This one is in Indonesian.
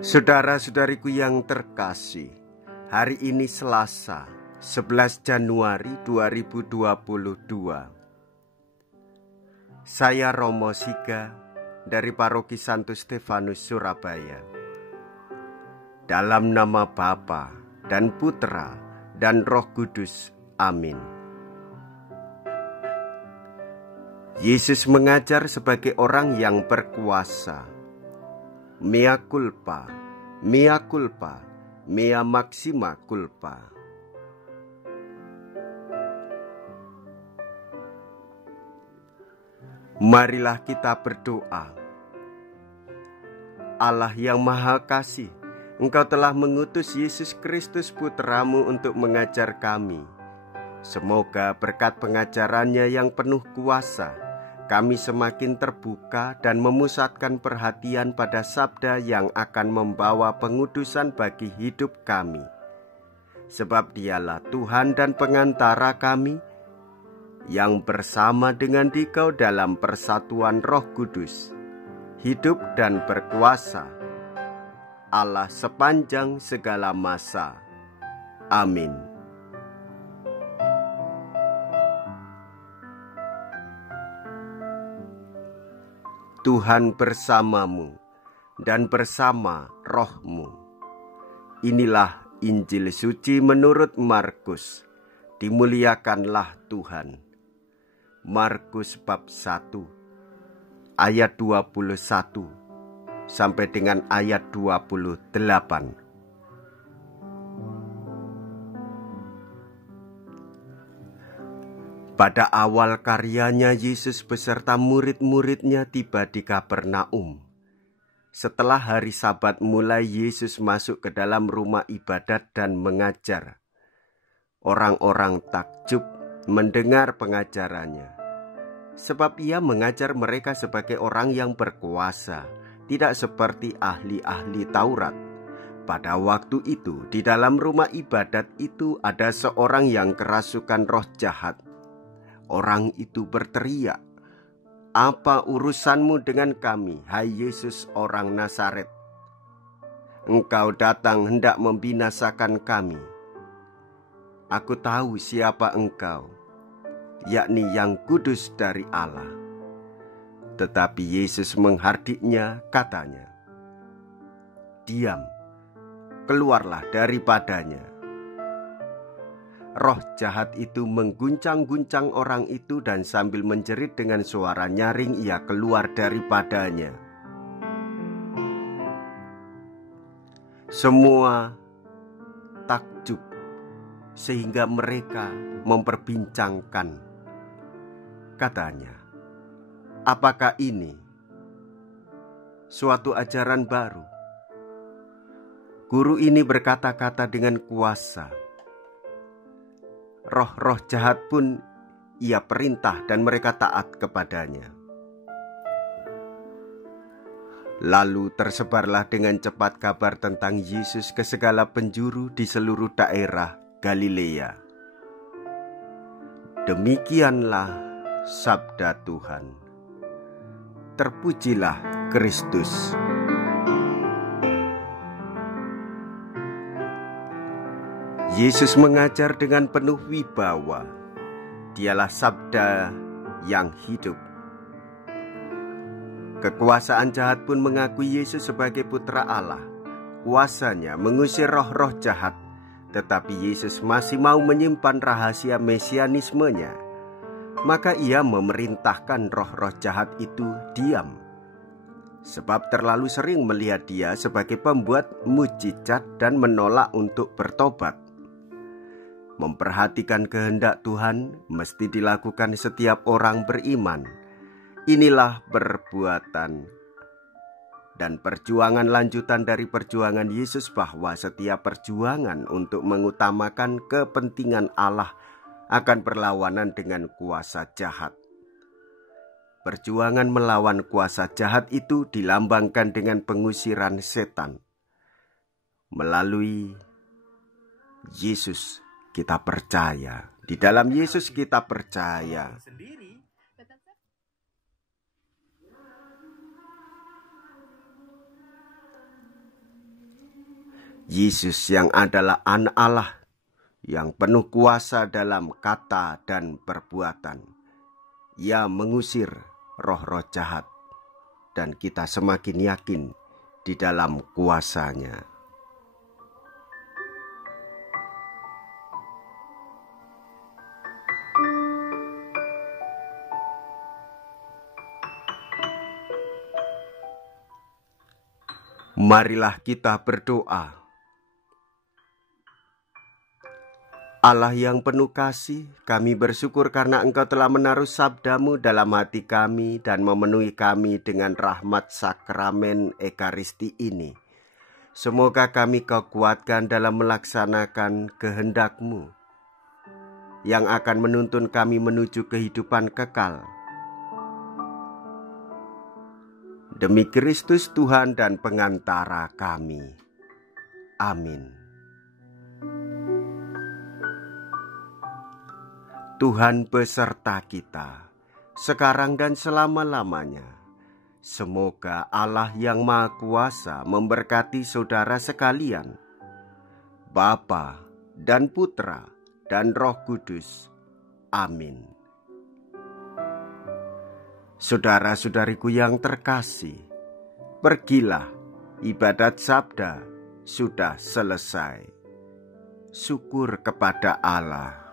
Saudara-saudariku yang terkasih, hari ini Selasa, 11 Januari 2022. Saya Romo Siga dari Paroki Santo Stefanus, Surabaya. Dalam nama Bapa dan Putra dan Roh Kudus. Amin. Yesus mengajar sebagai orang yang berkuasa. Mea culpa, mea culpa, mea maxima culpa. Marilah kita berdoa. Allah yang Maha Kasih, Engkau telah mengutus Yesus Kristus Putramu untuk mengajar kami. Semoga berkat pengajarannya yang penuh kuasa, kami semakin terbuka dan memusatkan perhatian pada sabda yang akan membawa pengudusan bagi hidup kami. Sebab Dialah Tuhan dan pengantara kami, yang bersama dengan Dikau dalam persatuan Roh Kudus, hidup dan berkuasa, Allah sepanjang segala masa. Amin. Tuhan bersamamu dan bersama rohmu. Inilah Injil suci menurut Markus. Dimuliakanlah Tuhan. Markus bab 1 ayat 21 sampai dengan ayat 28. Pada awal karyanya, Yesus beserta murid-muridnya tiba di Kapernaum. Setelah hari Sabat mulai, Yesus masuk ke dalam rumah ibadat dan mengajar. Orang-orang takjub mendengar pengajarannya, sebab ia mengajar mereka sebagai orang yang berkuasa, tidak seperti ahli-ahli Taurat. Pada waktu itu, di dalam rumah ibadat itu ada seorang yang kerasukan roh jahat. Orang itu berteriak, "Apa urusanmu dengan kami, hai Yesus orang Nazaret? Engkau datang hendak membinasakan kami. Aku tahu siapa engkau, yakni yang kudus dari Allah." Tetapi Yesus menghardiknya, katanya, "Diam, keluarlah daripadanya." Roh jahat itu mengguncang-guncang orang itu dan sambil menjerit dengan suara nyaring ia keluar daripadanya. Semua takjub sehingga mereka memperbincangkan. Katanya, "Apakah ini suatu ajaran baru? Guru ini berkata-kata dengan kuasa. Roh-roh jahat pun ia perintah dan mereka taat kepadanya." Lalu tersebarlah dengan cepat kabar tentang Yesus ke segala penjuru di seluruh daerah Galilea. Demikianlah sabda Tuhan. Terpujilah Kristus. Yesus mengajar dengan penuh wibawa. Dialah sabda yang hidup. Kekuasaan jahat pun mengakui Yesus sebagai putra Allah. Kuasanya mengusir roh-roh jahat, tetapi Yesus masih mau menyimpan rahasia mesianismenya. Maka ia memerintahkan roh-roh jahat itu diam, sebab terlalu sering melihat dia sebagai pembuat mujizat dan menolak untuk bertobat. Memperhatikan kehendak Tuhan mesti dilakukan setiap orang beriman. Inilah perbuatan dan perjuangan lanjutan dari perjuangan Yesus, bahwa setiap perjuangan untuk mengutamakan kepentingan Allah akan berlawanan dengan kuasa jahat. Perjuangan melawan kuasa jahat itu dilambangkan dengan pengusiran setan. Melalui Yesus kita percaya. Di dalam Yesus kita percaya. Yesus yang adalah Anak Allah, yang penuh kuasa dalam kata dan perbuatan. Ia mengusir roh-roh jahat, dan kita semakin yakin di dalam kuasa-Nya. Marilah kita berdoa. Allah yang penuh kasih, kami bersyukur karena Engkau telah menaruh sabda-Mu dalam hati kami dan memenuhi kami dengan rahmat sakramen Ekaristi ini. Semoga kami Kau kuatkan dalam melaksanakan kehendak-Mu yang akan menuntun kami menuju kehidupan kekal. Demi Kristus Tuhan dan pengantara kami. Amin. Tuhan beserta kita, sekarang dan selama-lamanya. Semoga Allah yang Maha Kuasa memberkati saudara sekalian, Bapa dan Putra dan Roh Kudus. Amin. Saudara-saudariku yang terkasih, pergilah, ibadat sabda sudah selesai. Syukur kepada Allah.